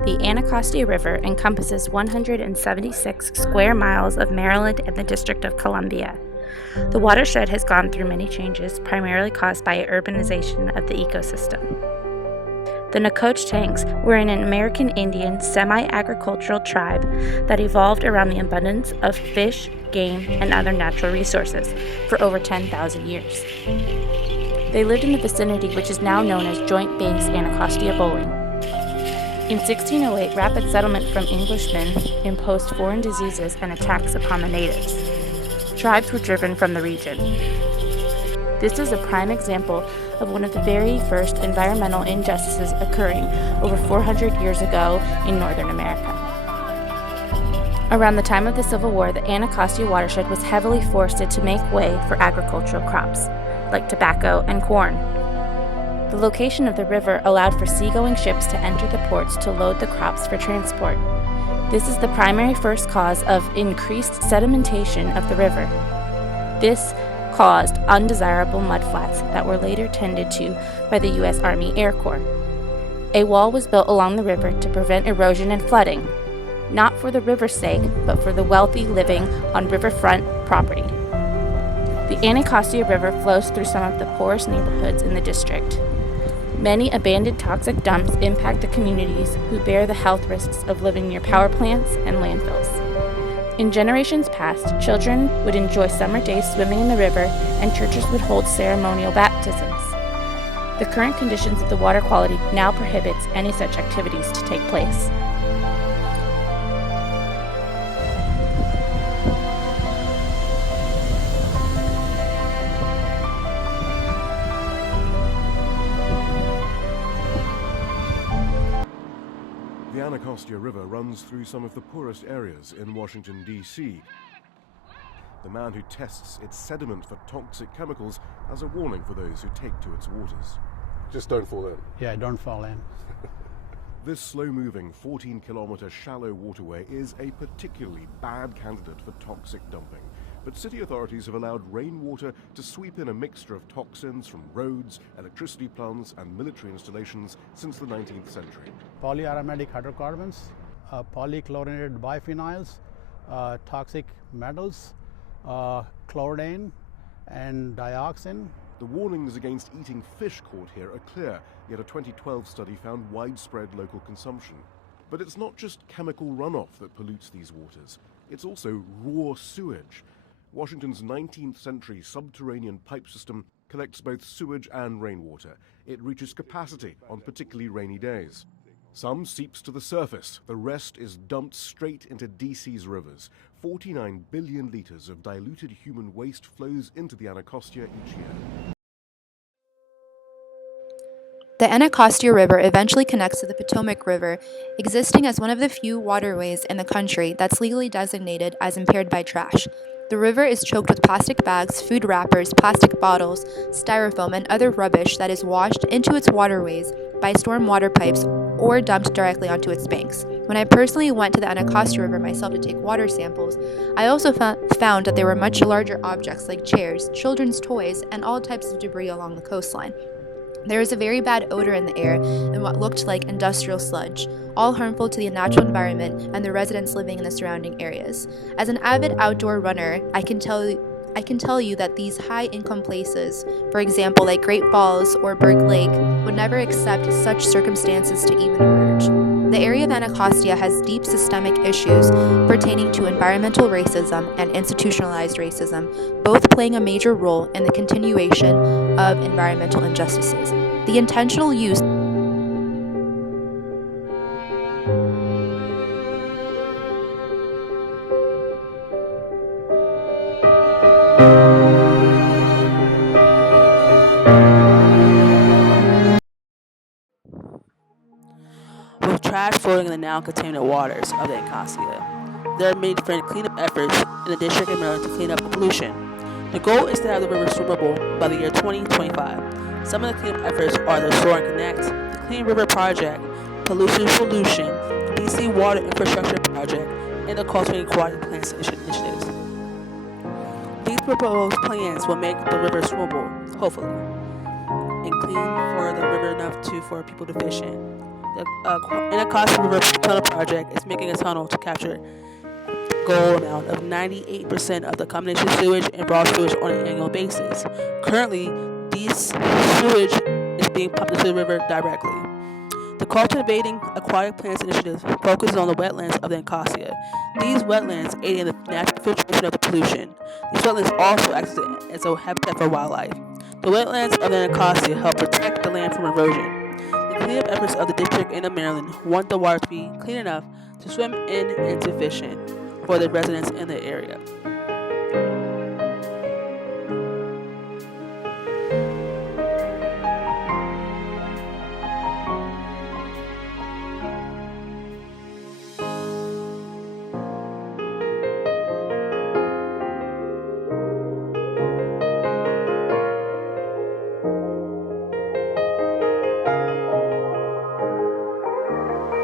The Anacostia River encompasses 176 square miles of Maryland and the District of Columbia. The watershed has gone through many changes, primarily caused by urbanization of the ecosystem. The Nacotchtanks were an American Indian semi-agricultural tribe that evolved around the abundance of fish, game, and other natural resources for over 10,000 years. They lived in the vicinity which is now known as Joint Base Anacostia Bowling. In 1608, rapid settlement from Englishmen imposed foreign diseases and attacks upon the natives. Tribes were driven from the region. This is a prime example of one of the very first environmental injustices occurring over 400 years ago in Northern America. Around the time of the Civil War, the Anacostia watershed was heavily forested to make way for agricultural crops, like tobacco and corn. The location of the river allowed for seagoing ships to enter the ports to load the crops for transport. This is the primary first cause of increased sedimentation of the river. This caused undesirable mudflats that were later tended to by the U.S. Army Air Corps. A wall was built along the river to prevent erosion and flooding, not for the river's sake, but for the wealthy living on riverfront property. The Anacostia River flows through some of the poorest neighborhoods in the district. Many abandoned toxic dumps impact the communities who bear the health risks of living near power plants and landfills. In generations past, children would enjoy summer days swimming in the river, and churches would hold ceremonial baptisms. The current conditions of the water quality now prohibits any such activities to take place. The Anacostia River runs through some of the poorest areas in Washington, D.C. The man who tests its sediment for toxic chemicals has a warning for those who take to its waters. Just don't fall in. Yeah, don't fall in. This slow-moving 14-kilometer shallow waterway is a particularly bad candidate for toxic dumping. But city authorities have allowed rainwater to sweep in a mixture of toxins from roads, electricity plants, and military installations since the 19th century. Polyaromatic hydrocarbons, polychlorinated biphenyls, toxic metals, chlorine, and dioxin. The warnings against eating fish caught here are clear, yet a 2012 study found widespread local consumption. But it's not just chemical runoff that pollutes these waters, it's also raw sewage. Washington's 19th century subterranean pipe system collects both sewage and rainwater. It reaches capacity on particularly rainy days. Some seeps to the surface, the rest is dumped straight into DC's rivers. 49 billion liters of diluted human waste flows into the Anacostia each year. The Anacostia River eventually connects to the Potomac River, existing as one of the few waterways in the country that's legally designated as impaired by trash. The river is choked with plastic bags, food wrappers, plastic bottles, styrofoam, and other rubbish that is washed into its waterways by storm water pipes or dumped directly onto its banks. When I personally went to the Anacostia River myself to take water samples, I also found that there were much larger objects like chairs, children's toys, and all types of debris along the coastline. There was a very bad odor in the air and what looked like industrial sludge, all harmful to the natural environment and the residents living in the surrounding areas. As an avid outdoor runner, I can tell you that these high-income places, for example like Great Falls or Berg Lake, would never accept such circumstances to even emerge. The area of Anacostia has deep systemic issues pertaining to environmental racism and institutionalized racism, both playing a major role in the continuation of environmental injustices. The intentional use With trash floating in the now contaminated waters of the Anacostia, there are many different cleanup efforts in the district of Maryland to clean up the pollution. The goal is to have the river swimmable by the year 2025. Some of the cleanup efforts are the Restore and Connect, the Clean River Project, Pollution Solution, DC Water Infrastructure Project, and the Cultivating Aquatic Plants initiatives. These proposed plans will make the river swimmable, hopefully, and clean for the river enough for people to fish in. The Anacostia River Tunnel Project is making a tunnel to capture a goal amount of 98% of the combination sewage and raw sewage on an annual basis. Currently, these sewage is being pumped into the river directly. The Cultivating Aquatic Plants initiative focuses on the wetlands of the Anacostia. These wetlands aid in the natural filtration of the pollution. These wetlands also act as a habitat for wildlife. The wetlands of the Anacostia help protect the land from erosion. The cleanup efforts of the district and of Maryland want the water to be clean enough to swim in and sufficient for the residents in the area.